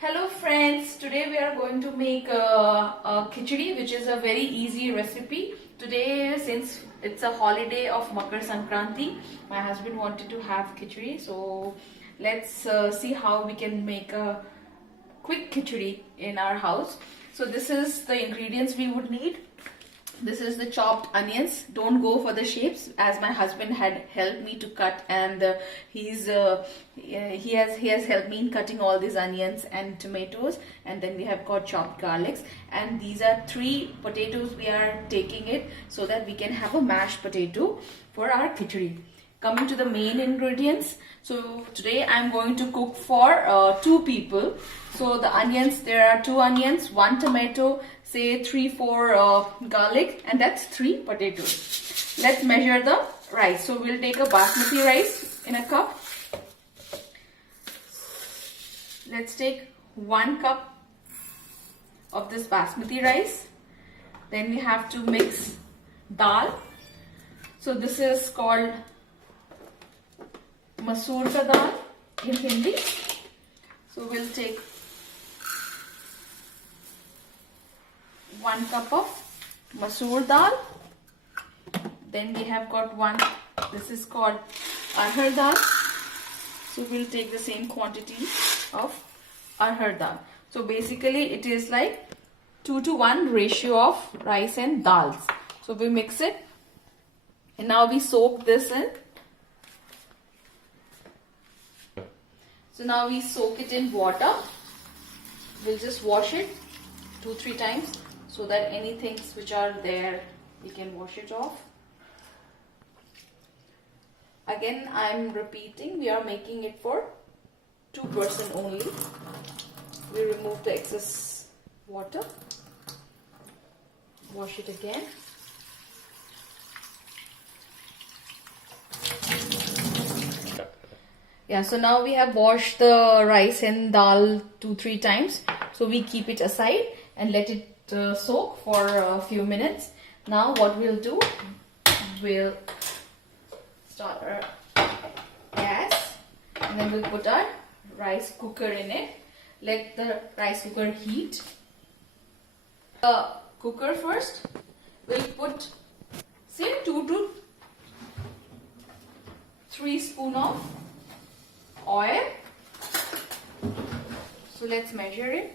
Hello friends, today we are going to make a khichdi, which is a very easy recipe. Today, since it's a holiday of Makar Sankranti, my husband wanted to have khichdi, so let's see how we can make a quick khichdi in our house. So this is the ingredients we would need. This is the chopped onions. Don't go for the shapes, as my husband had helped me to cut, and he has helped me in cutting all these onions and tomatoes. And then we have got chopped garlics, and these are 3 potatoes we are taking it so that we can have a mashed potato for our khichdi. Coming to the main ingredients, so today I'm going to cook for 2 people. So the onions, there are 2 onions, 1 tomato, say 3-4 garlic, and that's 3 potatoes. Let's measure the rice. So we'll take a basmati rice in a cup. Let's take 1 cup of this basmati rice. Then we have to mix dal. So this is called masoor ka dal in Hindi. So we'll take 1 cup of masoor dal. Then we have got this is called arhar dal. So we'll take the same quantity of arhar dal. So basically it is like 2-to-1 ratio of rice and dals. So we mix it, and now we soak this in. So now we soak it in water. We'll just wash it 2-3 times so that any things which are there, we can wash it off. Again, I'm repeating, we are making it for 2 person only. We remove the excess water. Wash it again. Yeah, so now we have washed the rice and dal 2-3 times. So we keep it aside and let it soak for a few minutes. Now what we'll do, we'll start our gas, and then we'll put our rice cooker in it. Let the rice cooker heat. The cooker first, we'll put say 2 to 3 spoons of oil. So let's measure it.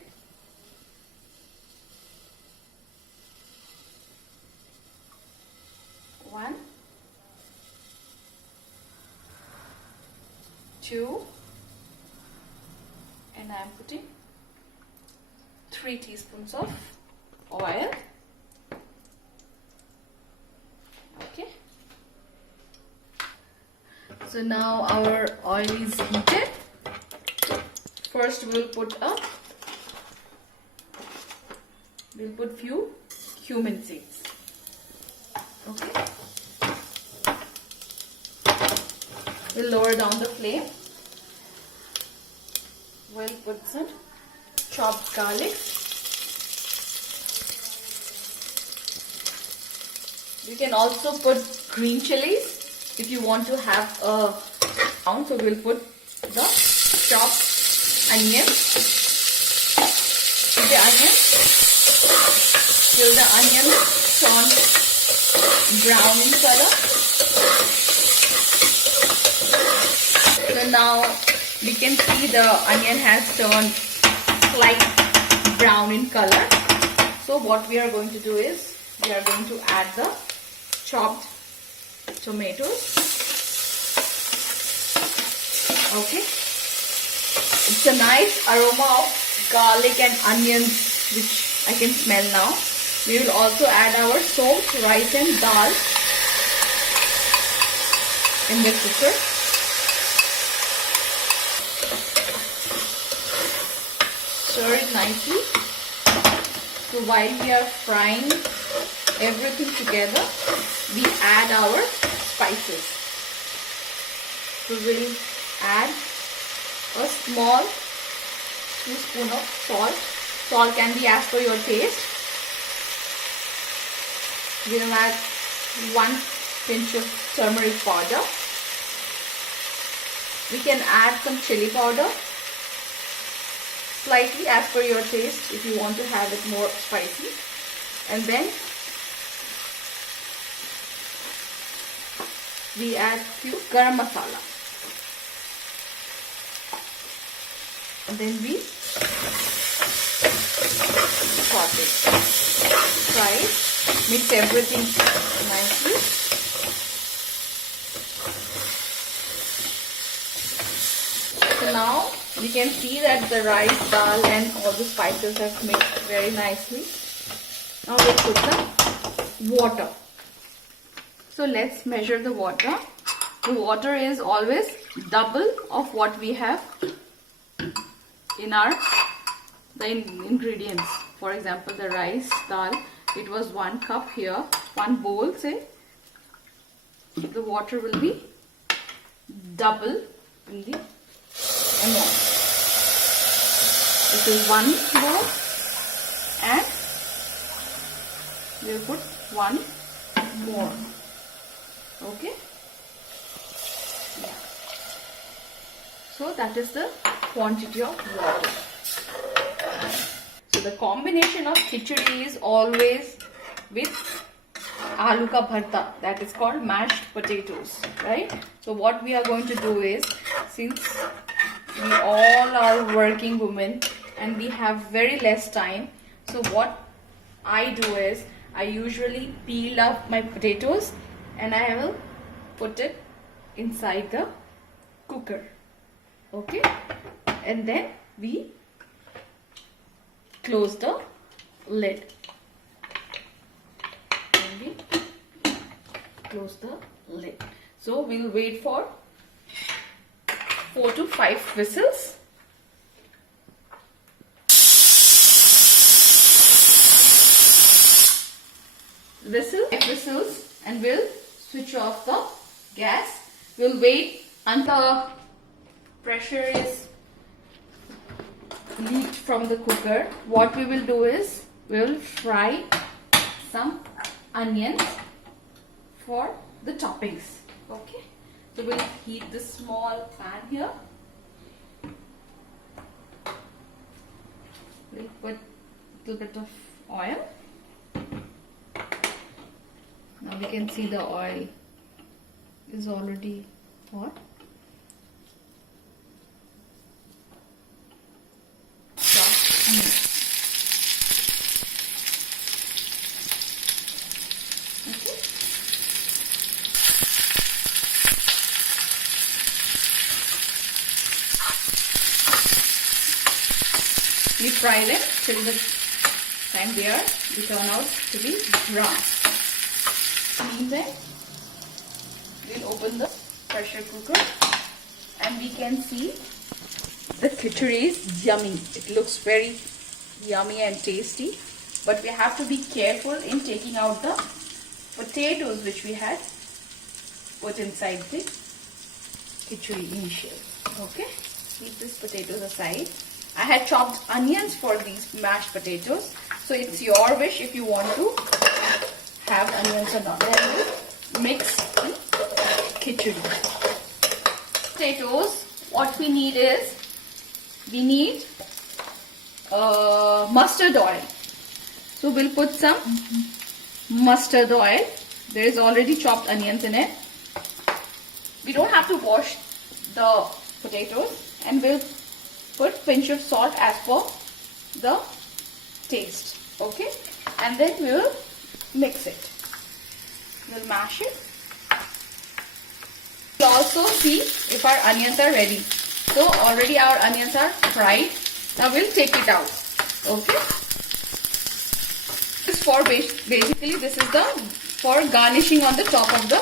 1, 2, and I am putting 3 teaspoons of oil. Okay. So now our oil is heated. First we'll put few cumin seeds. Okay. We'll lower down the flame. We'll put some chopped garlic. You can also put green chilies if you want to have a sound. So we'll put the chopped onion. Put the onion till the onion turn brown in color. So now we can see the onion has turned slight brown in color. So what we are going to do is we are going to add the chopped tomatoes. Okay. It's a nice aroma of garlic and onions which I can smell now. We will also add our soaked rice and dal in the cooker. Stir it nicely. So while we are frying everything together, we add our spices. So we'll add a small teaspoon of salt. Salt can be as per your taste. We'll add 1 pinch of turmeric powder. We can add some chilli powder. slightly as per your taste if you want to have it more spicy. And then we add few garam masala. And then we saute, fry it, mix everything nicely. So now you can see that the rice, dal and all the spices have mixed very nicely. Now we'll put some water. So let's measure the water. The water is always double of what we have in the ingredients. For example, the rice, dal, it was 1 cup here, 1 bowl say. The water will be double in the amount. This is 1 bowl and we'll put 1 more. Okay. Yeah. So that is the quantity of water. So the combination of khichdi is always with aloo ka bharta, that is called mashed potatoes, right? So what we are going to do is, since we all are working women and we have very less time, so what I do is I usually peel up my potatoes and I will put it inside the cooker. Okay, and then we close the lid. And we close the lid. So we'll wait for 4 to 5 whistles. Whistles, and we'll switch off the gas. We'll wait until the pressure is leaked from the cooker. What we will do is we'll fry some onions for the toppings. Okay, so we'll heat this small pan here. We'll put a little bit of oil. Now we can see the oil is already hot. Okay. We fry them till the time they turn out to be brown. Meantime, we'll open the pressure cooker and we can see the khichdi is yummy. It looks very yummy and tasty, but we have to be careful in taking out the potatoes which we had put inside the khichdi initially. Okay, keep these potatoes aside. I had chopped onions for these mashed potatoes, so it's your wish if you want to have onions or not. Then we'll mix the khichdi. Potatoes, what we need is, we need mustard oil. So we'll put some mustard oil. There is already chopped onions in it. We don't have to wash the potatoes, and we'll put pinch of salt as per the taste. Okay, and then we'll mix it. We'll mash it. We'll also see if our onions are ready. So already our onions are fried. Now we'll take it out. Okay. This is for basically this is the for garnishing on the top of the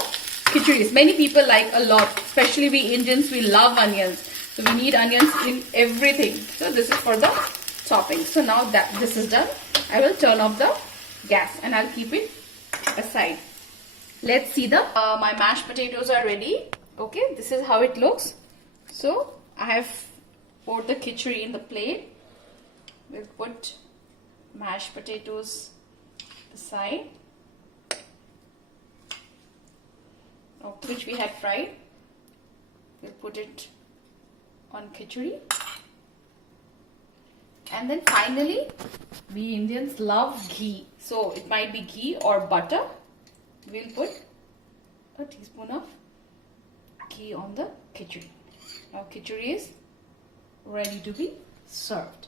khichdi. Many people like a lot, especially we Indians. We love onions, so we need onions in everything. So this is for the topping. So now that this is done, I will turn off the gas and I'll keep it aside. Let's see the my mashed potatoes are ready. Okay, this is how it looks. So I have poured the khichdi in the plate. We'll put mashed potatoes aside, which we had fried. We'll put it on khichdi. And then finally, we Indians love ghee. So it might be ghee or butter. We'll put a teaspoon of ghee on the khichdi. Now khichdi is ready to be served.